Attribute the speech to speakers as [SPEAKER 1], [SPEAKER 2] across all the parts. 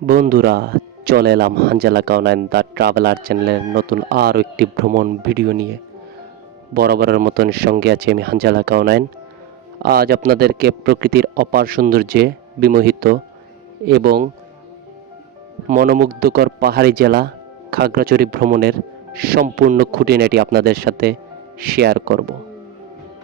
[SPEAKER 1] বন্ধুরা, চলে এলাম হাঞ্জালা কাউনাইন দ্য ট্রাভেলার চ্যানেলের নতুন আরও একটি ভ্রমণ ভিডিও নিয়ে। বরাবরের মতন সঙ্গে আছি আমি হাঞ্জালা কাউনাইন। আজ আপনাদেরকে প্রকৃতির অপার সৌন্দর্যে বিমোহিত এবং মনোমুগ্ধকর পাহাড়ি জেলা খাগড়াছড়ি ভ্রমণের সম্পূর্ণ খুঁটিনাটি আপনাদের সাথে শেয়ার করব।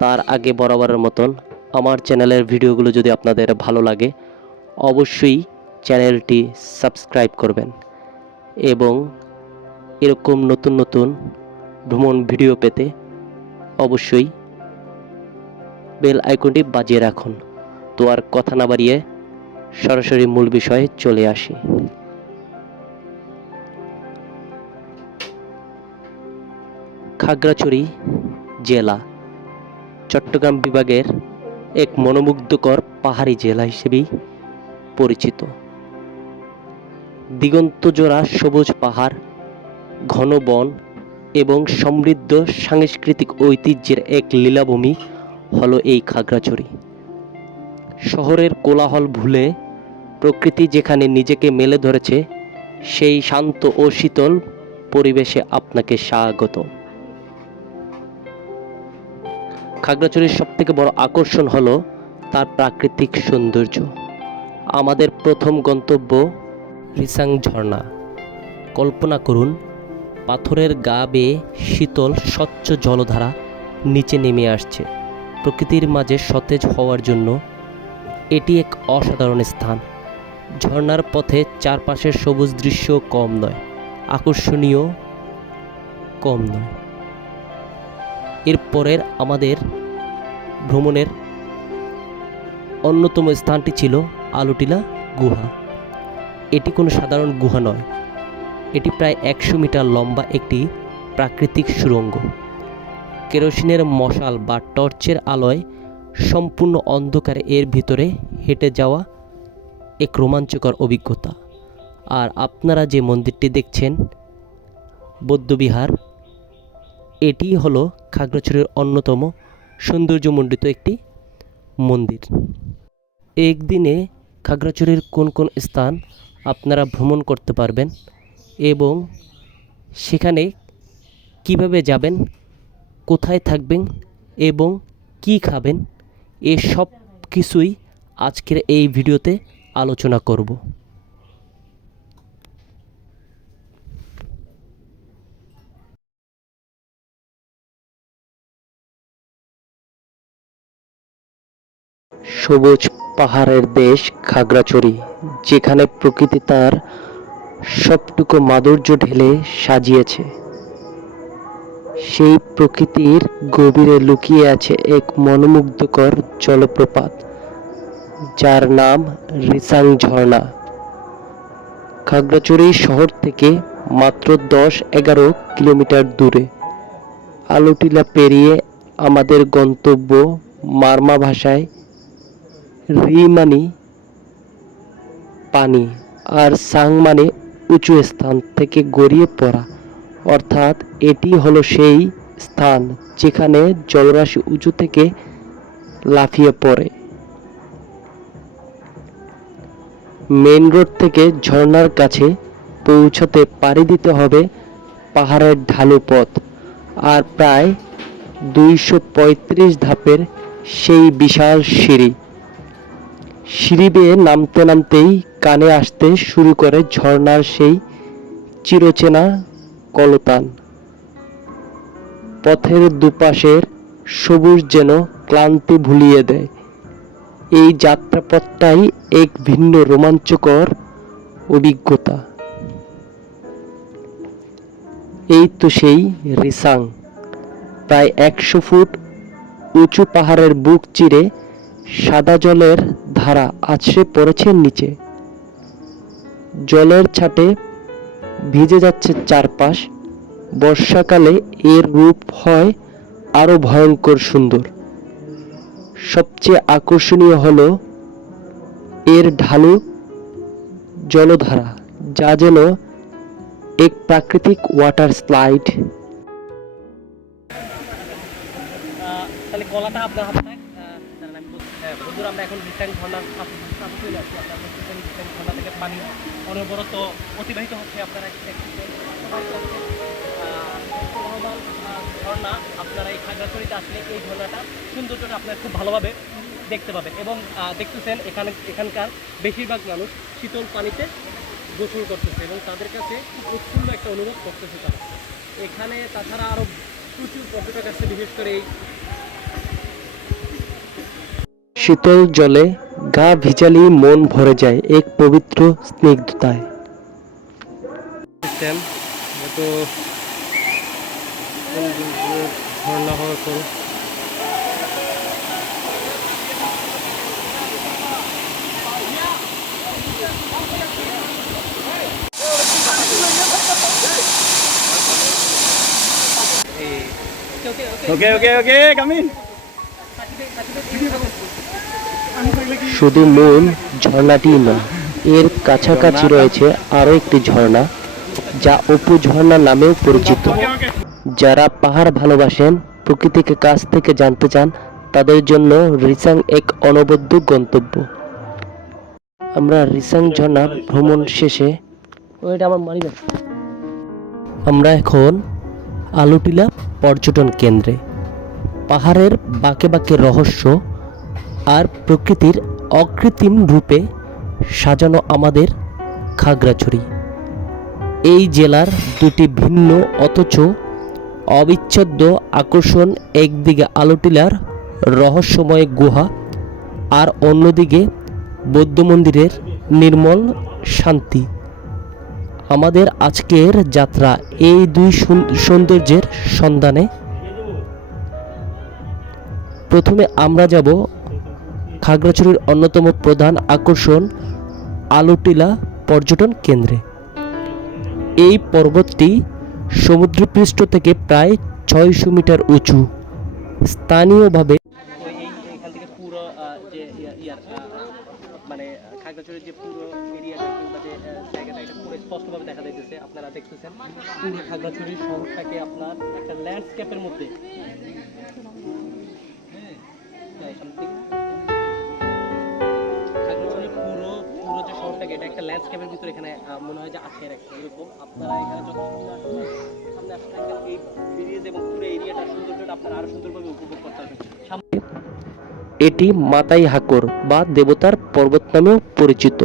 [SPEAKER 1] তার আগে বরাবরের মতন আমার চ্যানেলের ভিডিওগুলো যদি আপনাদের ভালো লাগে, অবশ্যই চ্যানেলটি সাবস্ক্রাইব করবেন এবং এরকম নতুন নতুন ভ্রমণ ভিডিও পেতে অবশ্যই বেল আইকনটি বাজিয়ে রাখুন। তো আর কথা না বাড়িয়ে সরাসরি মূল বিষয়ে চলে আসি। খাগড়াছড়ি জেলা, চট্টগ্রাম বিভাগের এক মনোমুগ্ধকর পাহাড়ি জেলা হিসেবেই পরিচিত। দিগন্তজোড়া সবুজ পাহাড়, ঘন বন এবং সমৃদ্ধ সাংস্কৃতিক ঐতিহ্যের এক লীলাভূমি হল এই খাগড়াছড়ি। শহরের কোলাহল ভুলে প্রকৃতি যেখানে নিজেকে মেলে ধরেছে, সেই শান্ত ও শীতল পরিবেশে আপনাকে স্বাগত। খাগড়াছড়ির সবথেকে বড় আকর্ষণ হলো তার প্রাকৃতিক সৌন্দর্য। আমাদের প্রথম গন্তব্য রিসাং ঝর্ণা। কল্পনা করুন, পাথরের গা বেয়ে শীতল স্বচ্ছ জলধারা নিচে নেমে আসছে। প্রকৃতির মাঝে সতেজ হওয়ার জন্য এটি এক অসাধারণ স্থান। ঝর্ণার পথে চারপাশের সবুজ দৃশ্য কম নয়, আকর্ষণীয় কম নয়। এরপরের আমাদের ভ্রমণের অন্যতম স্থানটি ছিল আলুটিলা গুহা। এটি কোনো সাধারণ গুহা নয়। এটি প্রায় একশো মিটার লম্বা একটি প্রাকৃতিক সুড়ঙ্গ কেরোসিনের মশাল বা টর্চের আলোয় সম্পূর্ণ অন্ধকারে এর ভিতরে হেঁটে যাওয়া এক রোমাঞ্চকর অভিজ্ঞতা। আর আপনারা যে মন্দিরটি দেখছেন, বৌদ্ধবিহার, এটি হলো খাগড়াছড়ির অন্যতম সৌন্দর্যমণ্ডিত একটি মন্দির। একদিনে খাগড়াছড়ির কোন কোন স্থান আপনারা ভ্রমণ করতে পারবেন এবং সেখানে কীভাবে যাবেন, কোথায় থাকবেন এবং কি খাবেন, এ সব কিছুই আজকের এই ভিডিওতে আলোচনা করব। সবুজ পাহাড়ের দেশ খাগড়াছড়ি, যেখানে প্রকৃতি তার সবটুকু মাধুর্য ঢেলে সাজিয়েছে। সেই প্রকৃতির গভীরে লুকিয়ে আছে এক মনোমুগ্ধকর জলপ্রপাত, যার নাম রিসাং ঝর্ণা। খাগড়াছড়ি শহর থেকে মাত্র দশ এগারো কিলোমিটার দূরে। আলোটিলা পেরিয়ে আমাদের গন্তব্য মারমা ভাষায় রি মানে পানি আর সাং মানে উঁচু স্থান থেকে গড়িয়ে পড়া। অর্থাৎ এটি হলো সেই স্থান যেখানে জলরাশি উঁচু থেকে লাফিয়ে পড়ে। মেন রোড থেকে ঝর্ণার কাছে পৌঁছতে পাড়ি দিতে হবে পাহাড়ের ঢালু পথ আর প্রায় দুইশো পঁয়ত্রিশ ধাপের সেই বিশাল সিঁড়ি। সিঁড়ি বেয়ে নামতে নামতেই কানে আসতে শুরু করে ঝর্ণার সেই চিরচেনা কলতান। পথের দুপাশের সবুজ যেন ক্লান্তি ভুলিয়ে দেয়। এই যাত্রাপথটাই এক ভিন্ন রোমাঞ্চকর অভিজ্ঞতা। এই তো সেই রিসাং। প্রায় একশো ফুট উঁচু পাহাড়ের বুক চিরে সাদা জলের ধারা আছড়ে পড়েছে নিচে। জলের ছাটে ভিজে যাচ্ছে চারপাশ। বর্ষাকালে এর রূপ হয় আরও ভয়ঙ্কর সুন্দর। সবচেয়ে আকর্ষণীয় হল এর ঢালু জলধারা, যা যেন এক প্রাকৃতিক ওয়াটার স্লাইড।
[SPEAKER 2] তাহলে কলাটা আপনার হাতে থাক দাঁড়ান আমি বলছি। হ্যাঁ, বলুন।
[SPEAKER 1] বন্ধুরা আমরা এখন রিটার্ন ঝর্ণার কাছে চলে আসছি। আপনারা দেখতেছেন রিটার্ন ঝর্ণা থেকে পানি অনবরত অতিবাহিত হচ্ছে আপনারা ঝর্ণা, আপনারা এই খাগড়াছড়িতে আসলে এই ঝর্ণাটা সৌন্দর্যটা আপনারা খুব ভালোভাবে দেখতে পাবেন এবং দেখতেছেন এখানে এখানকার বেশিরভাগ মানুষ শীতল পানিতে গোসল করতেছে এবং তাদের কাছে উৎফুল্ল একটা অনুভব করতেছে তারা। এখানে তাছাড়া আরও প্রচুর পর্যটক আসছে বিশেষ করে এই শীতল জলে গা ভিজালি মন ভরে যায় এক পবিত্র স্নিগ্ধতায়। তো ঝর্ণা হওয়ার পর
[SPEAKER 2] Okay, okay, okay, come in.
[SPEAKER 1] শুধু মূল ঝর্ণাটি নয় এর কাছাকাছি রয়েছে আরও একটি ঝর্ণা যা অপু ঝর্ণা নামেও পরিচিত. যারা পাহাড় ভালোবাসেন প্রকৃতিকে কাছ থেকে জানতে চান তাদের জন্য রিসাং এক অনবদ্য গন্তব্য। আমরা রিসাং ঝর্ণা ভ্রমণ শেষে ওইটা আমার মারি আমরা এখন আলুটিলা পর্যটন কেন্দ্রে। পাহাড়ের বাঁকে বাঁকে রহস্য আর প্রকৃতির অকৃত্রিম রূপে সাজানো আমাদের খাগড়াছড়ি। এই জেলার দুটি ভিন্ন অথচ অবিচ্ছেদ্য আকর্ষণ একদিকে আলোটিলার রহস্যময় গুহা আর অন্যদিকে বৌদ্ধ মন্দিরের নির্মল শান্তি। আমাদের আজকের যাত্রা এই দুই সৌন্দর্যের সন্ধানে। প্রথমে আমরা যাব খাগড়াছড়ির অন্যতম প্রধান আকর্ষণ আলোটিলা পর্যটন কেন্দ্রে। এই পর্বতটি সমুদ্রপৃষ্ঠ থেকে প্রায় ছয়শো মিটার উঁচু। স্থানীয়ভাবে মানে আপনার একটা ল্যান্ডস্কেপের মধ্যে। হ্যাঁ, পুরো যে শহরটাকে, এটা একটা ল্যান্ডস্কেপের ভিতরে এখানে মনে হয় যে আটকে রাখছে। এরকম আপনারা এখানে যত সামনে আসলে এই ব্রিজ এবং পুরো এরিয়াটার সৌন্দর্যটা আপনারা আরও সুন্দরভাবে উপভোগ করতে পারবেন। এটি মাতাই হাকর বা দেবতার পর্বত নামেও পরিচিত।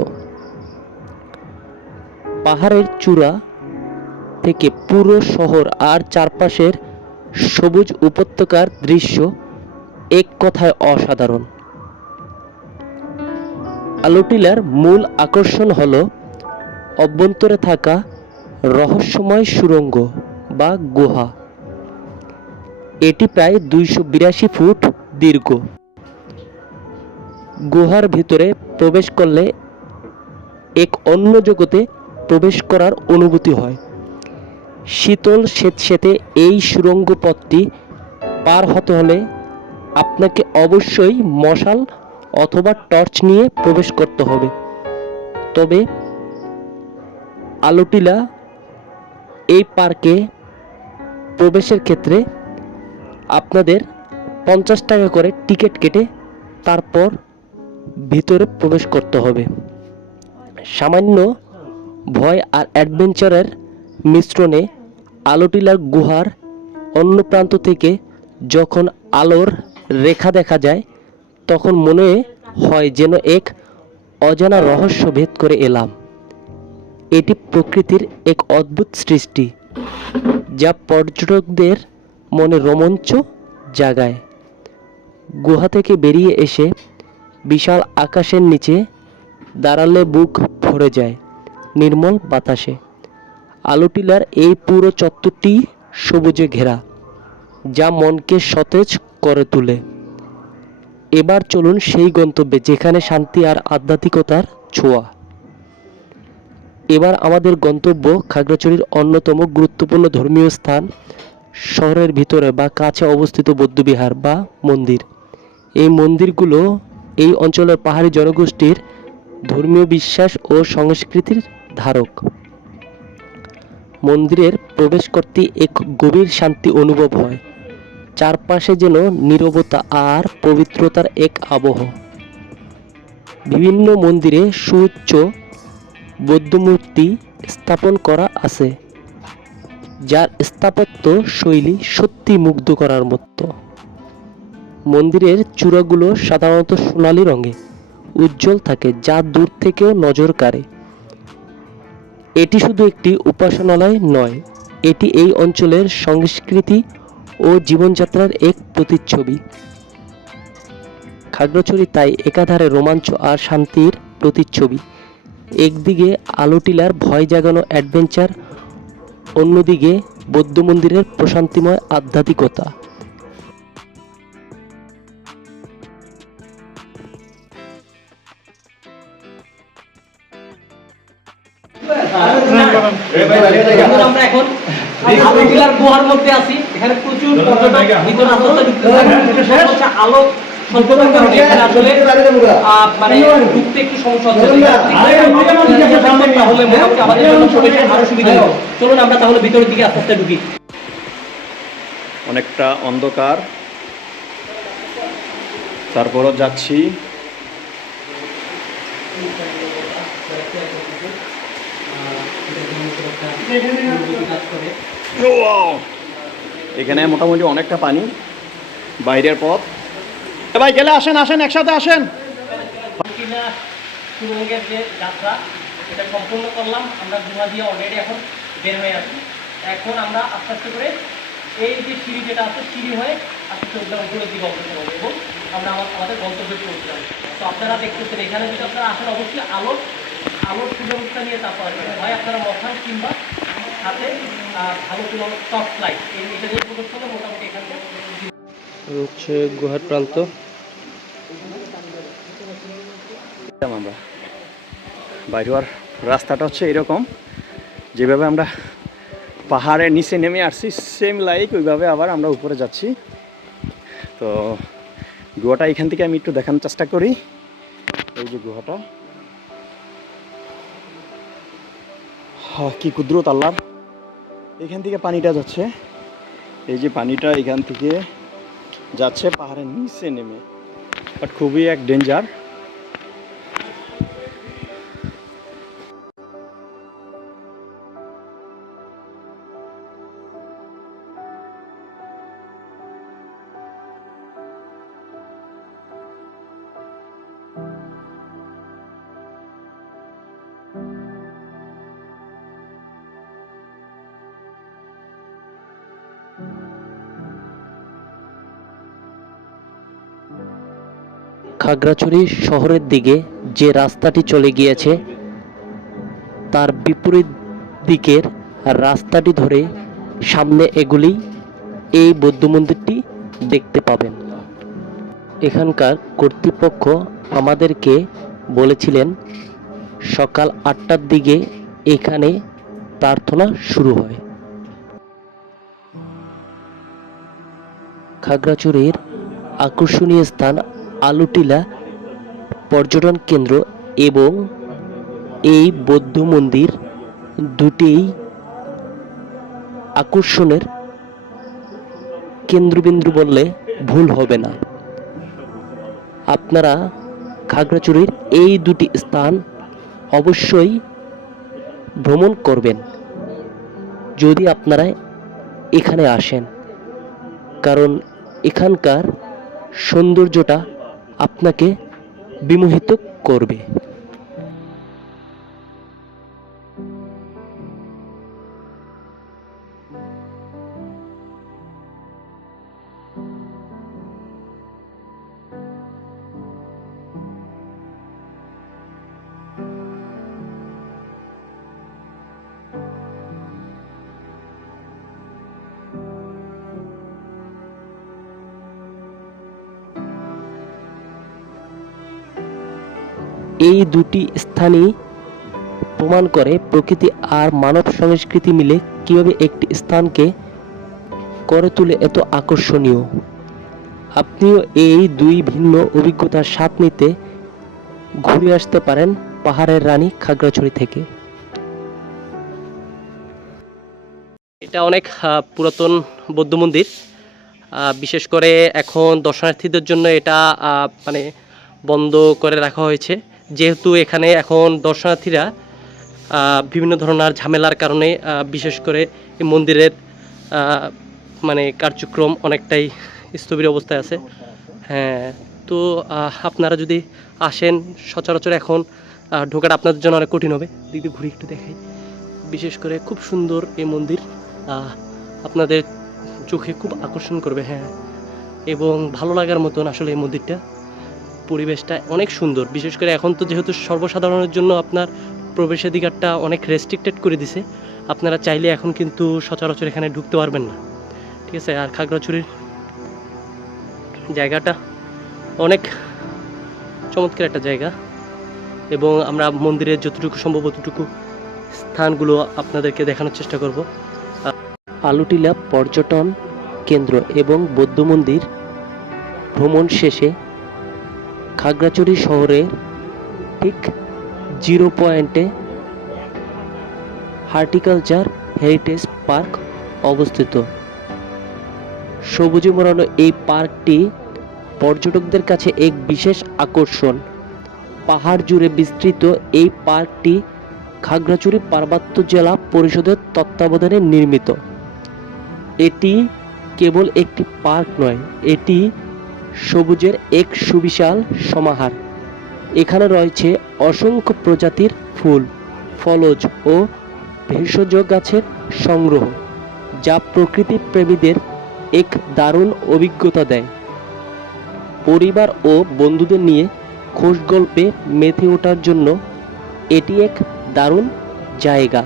[SPEAKER 1] পাহাড়ের চূড়া থেকে পুরো শহর আর চারপাশের সবুজ উপত্যকার দৃশ্য এক কথায় অসাধারণ। আলোটিলার মূল আকর্ষণ হল অভ্যন্তরে থাকা রহস্যময় সুরঙ্গ বা গুহা। এটি প্রায় দুইশো বিরাশি ফুট দীর্ঘ। গুহার ভিতরে প্রবেশ করলে এক অন্য জগতে প্রবেশ করার অনুভূতি হয়। শীতল স্যাঁতস্যাঁতে এই সুরঙ্গ পথটি পার হতে হলে আপনাকে অবশ্যই মশাল অথবা টর্চ নিয়ে প্রবেশ করতে হবে। তবে আলোটিলা এই পার্কে প্রবেশের ক্ষেত্রে আপনাদের পঞ্চাশ টাকা করে টিকিট কেটে তারপর ভিতরে প্রবেশ করতে হবে। সামান্য ভয় আর অ্যাডভেঞ্চারের মিশ্রণে আলোটিলার গুহার অন্য প্রান্ত থেকে যখন আলোর রেখা দেখা যায় তখন মনে হয় যেন এক অজানা রহস্য ভেদ করে এলাম। এটি প্রকৃতির এক অদ্ভুত সৃষ্টি, যা পর্যটকদের মনে রোমাঞ্চ জাগায়। গুহা থেকে বেরিয়ে এসে বিশাল আকাশের নিচে দাঁড়ালে বুক ভরে যায় নির্মল বাতাসে। আলোটিলার এই পুরো চত্বরটি সবুজে ঘেরা, যা মনকে সতেজ করে তোলে। এবার চলুন সেই গন্তব্যে যেখানে শান্তি আর আধ্যাত্মিকতার ছোঁয়া। এবার আমাদের গন্তব্য খাগড়াছড়ির অন্যতম গুরুত্বপূর্ণ ধর্মীয় স্থান, শহরের ভিতরে বা কাছে অবস্থিত বৌদ্ধবিহার বা মন্দির। এই মন্দিরগুলো এই অঞ্চলের পাহাড়ি জনগোষ্ঠীর ধর্মীয় বিশ্বাস ও সংস্কৃতির ধারক। মন্দিরের প্রবেশ করতে এক গভীর শান্তি অনুভব হয়। চারপাশে যেন নীরবতা আর পবিত্রতার এক আবহ। বিভিন্ন মন্দিরে সুউচ্চ বৌদ্ধ মূর্তি স্থাপন করা আছে, যার স্থাপত্য শৈলী সত্যি মুগ্ধ করার মতো। মন্দিরের চূড়াগুলো সাধারণত সোনালী রঙে, উজ্জ্বল থাকে, যা দূর থেকেও নজর কাড়ে। এটি শুধু একটি উপাসনালয় নয়, এটি এই অঞ্চলের সংস্কৃতি ও জীবনযাত্রার এক প্রতিচ্ছবি। খাগড়াছড়ি তাই একাধারে রোমাঞ্চ আর শান্তির প্রতিচ্ছবি। একদিকে আলোটিলার ভয় জাগানো অ্যাডভেঞ্চার, অন্যদিকে বৌদ্ধ মন্দিরের প্রশান্তিময় আধ্যাত্মিকতা।
[SPEAKER 3] আমরা এখন গুহার মধ্যে আছি। এখানে প্রচুর আলো স্বল্পতার কারণে এখানে আসলে মানে ঢুকতে একটু সমস্যা হচ্ছে যদি তাহলে মোটামুটি আমাদের জন্য আরও সুবিধা চলুন আমরা তাহলে ভিতরের দিকে আস্তে আস্তে ঢুকি।
[SPEAKER 2] অনেকটা অন্ধকার। তারপরও যাচ্ছি। Wow! এখানে মোটামুটি অনেকটা পানি, বাইরের পথ। ভাই, গেলে আসেন আসেন, একসাথে আসেন।
[SPEAKER 3] যে যাত্রা, এটা করলাম, আমরা অলরেডি এখন বের হয়ে এখন আমরা আস্তে আস্তে করে এই যে যেটা আছে আস্তে আমাদের গন্তব্যে তো আপনারা দেখতেছেন, এখানে যদি আপনারা আসেন, অবশ্যই আলোর আলোর সুব্যবস্থা নিয়ে তারপর হয় আপনারা মশান কিংবা আহ, ভালো কোনো লাইট এই এটা দিয়ে প্রদর্শন মোটামুটি এখান থেকে
[SPEAKER 1] হচ্ছে গুহার প্রান্ত।
[SPEAKER 2] আমরা। বাইরে হওয়ার রাস্তাটা হচ্ছে এরকম। যেভাবে আমরা পাহাড়ের নিচে নেমে আসছি সেম লাইক ওইভাবে আবার আমরা উপরে যাচ্ছি। তো গুহাটা এখান থেকে আমি একটু দেখানোর চেষ্টা করি। এই যে গুহাটা। হা, কি কুদরত আল্লাহর। এখান থেকে পানিটা যাচ্ছে। এই যে পানিটা এখান থেকে যাচ্ছে পাহাড়ের নিচে নেমে। বাট খুবই এক ডেঞ্জার
[SPEAKER 1] খাগড়াছড়ি শহরের দিকে যে রাস্তাটি চলে গিয়েছে, তার বিপরীত দিকের রাস্তাটি ধরে সামনে এগুলি এই বৌদ্ধ মন্দিরটি দেখতে পাবেন। এখানকার কর্তৃপক্ষ আমাদেরকে বলেছিলেন, সকাল আটটার দিকে এখানে প্রার্থনা শুরু হয়। খাগড়াছড়ির আকর্ষণীয় স্থান আলুটিলা পর্যটন কেন্দ্র এবং এই বৌদ্ধ মন্দির দুটিই আকর্ষণের কেন্দ্রবিন্দু বললে ভুল হবে না। আপনারা খাগড়াছড়ির এই দুটি স্থান অবশ্যই ভ্রমণ করবেন যদি আপনারা এখানে আসেন, কারণ এখানকার সৌন্দর্যটা আপনাকে বিমোহিত করবে। এই দুটি স্থানই প্রমাণ করে প্রকৃতি আর মানব সংস্কৃতি মিলে কীভাবে একটি স্থানকে করে তুলে এত আকর্ষণীয়। আপনিও এই দুই ভিন্ন অভিজ্ঞতার স্বাদ নিতে ঘুরে আসতে পারেন পাহাড়ের রানী খাগড়াছড়ি থেকে। এটা অনেক পুরাতন বৌদ্ধ মন্দির। বিশেষ করে এখন দর্শনার্থীদের জন্য এটা মানে বন্ধ করে রাখা হয়েছে। যেহেতু এখানে এখন দর্শনার্থীরা বিভিন্ন ধরনের ঝামেলার কারণে বিশেষ করে এই মন্দিরের মানে কার্যক্রম অনেকটাই স্থবির অবস্থায় আছে। হ্যাঁ তো আপনারা যদি আসেন সচরাচর এখন ঢোকাটা আপনাদের জন্য অনেক কঠিন হবে। দিদি ঘুরে একটু দেখাই। বিশেষ করে খুব সুন্দর এই মন্দির আপনাদের চোখে খুব আকর্ষণ করবে হ্যাঁ। এবং ভালো লাগার মতন আসলে এই মন্দিরটা। পরিবেশটা অনেক সুন্দর। বিশেষ করে এখন তো যেহেতু সর্বসাধারণের জন্য আপনার প্রবেশাধিকারটা অনেক রেস্ট্রিক্টেড করে দিছে, আপনারা চাইলে এখন কিন্তু সচরাচর এখানে ঢুকতে পারবেন না। ঠিক আছে? আর খাগড়াছড়ির জায়গাটা অনেক চমৎকার একটা জায়গা এবং আমরা মন্দিরের যতটুকু সম্ভব ততটুকু স্থানগুলো আপনাদেরকে দেখানোর চেষ্টা করব। আলুটিলা পর্যটন কেন্দ্র এবং বৌদ্ধ মন্দির ভ্রমণ শেষে খাগড়াছড়ি শহরে ঠিক জিরো পয়েন্টে হার্টিকালচার হেরিটেজ পার্ক অবস্থিত। সবুজে মোড়ানো এই পার্কটি পর্যটকদের কাছে এক বিশেষ আকর্ষণ। পাহাড় জুড়ে বিস্তৃত এই পার্কটি খাগড়াছড়ি পার্বত্য জেলা পরিষদের তত্ত্বাবধানে নির্মিত। এটি কেবল একটি পার্ক নয়, এটি সবুজের এক সুবিশাল সমাহার। এখানে রয়েছে অসংখ্য প্রজাতির ফুল, ফলজ ও ভেষজ গাছের সংগ্রহ, যা প্রকৃতি প্রেমীদের এক দারুণ অভিজ্ঞতা দেয়। পরিবার ও বন্ধুদের নিয়ে খোশ গল্পে মেতে ওঠার জন্য এটি এক দারুণ জায়গা।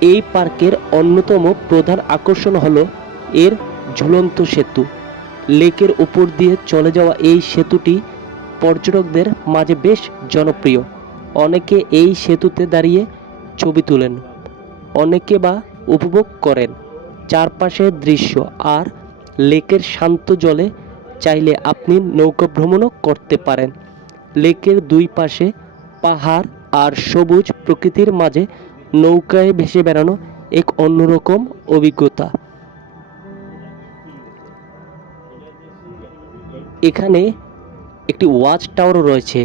[SPEAKER 1] এই পার্কের অন্যতম প্রধান আকর্ষণ হলো এর ঝুলন্ত সেতু। লেকের উপর দিয়ে চলে যাওয়া এই সেতুটি পর্যটকদের মাঝে বেশ জনপ্রিয়। অনেকে এই সেতুতে দাঁড়িয়ে ছবি তোলেন, অনেকে বা উপভোগ করেন। চারপাশের দৃশ্য আর লেকের শান্ত জলে চাইলে আপনি নৌকা ভ্রমণও করতে পারেন। লেকের দুই পাশে পাহাড় আর সবুজ প্রকৃতির মাঝে নৌকায় ভেসে বেড়ানো এক অন্যরকম অভিজ্ঞতা। এখানে একটি ওয়াচ টাওয়ারও রয়েছে।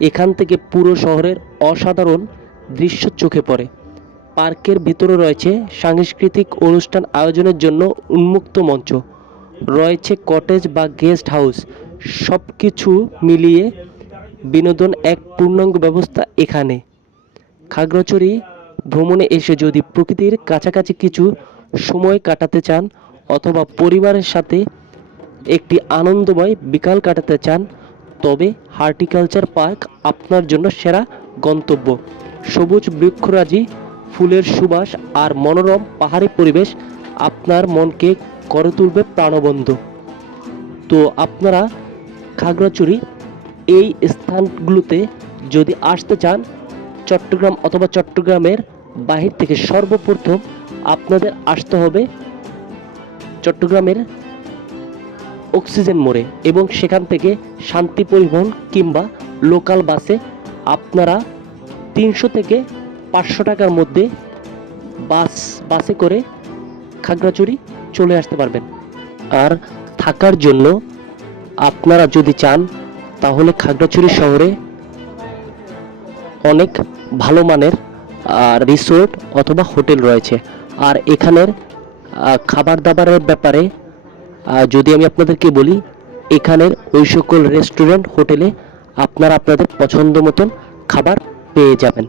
[SPEAKER 1] এখান থেকে পুরো শহরের অসাধারণ দৃশ্য চোখে পড়ে। পার্কের ভিতরে রয়েছে সাংস্কৃতিক অনুষ্ঠান আয়োজনের জন্য উন্মুক্ত মঞ্চ। রয়েছে কটেজ বা গেস্ট হাউস। সব কিছু মিলিয়ে বিনোদন এক পূর্ণাঙ্গ ব্যবস্থা এখানে। খাগড়াছড়ি ভ্রমণে এসে যদি প্রকৃতির কাছাকাছি কিছু সময় কাটাতে চান অথবা পরিবারের সাথে একটি আনন্দময় বিকাল কাটাতে চান, তবে হার্টিকালচার পার্ক আপনার জন্য সেরা গন্তব্য। সবুজ বৃক্ষরাজি, ফুলের সুবাস আর মনোরম পাহাড়ি পরিবেশ আপনার মনকে করে তুলবে প্রাণবন্ধ তো আপনারা খাগড়াচুরি এই স্থানগুলোতে যদি আসতে চান, চট্টগ্রাম অথবা চট্টগ্রামের বাহির থেকে সর্বপ্রথম আপনাদের আসতে হবে চট্টগ্রামের অক্সিজেন মোড়ে এবং সেখান থেকে শান্তি পরিবহন কিংবা লোকাল বাসে আপনারা তিনশো থেকে পাঁচশো টাকার মধ্যে বাস, বাসে করে খাগড়াছড়ি চলে আসতে পারবেন। আর থাকার জন্য আপনারা যদি চান, তাহলে খাগড়াছড়ি শহরে অনেক ভালো মানের রিসোর্ট অথবা হোটেল রয়েছে। আর এখানের খাবার দাবারের ব্যাপারে যদি আমি আপনাদেরকে বলি, এখানের ওই সকল রেস্টুরেন্ট হোটেলে আপনারা আপনাদের পছন্দ মতন খাবার পেয়ে যাবেন।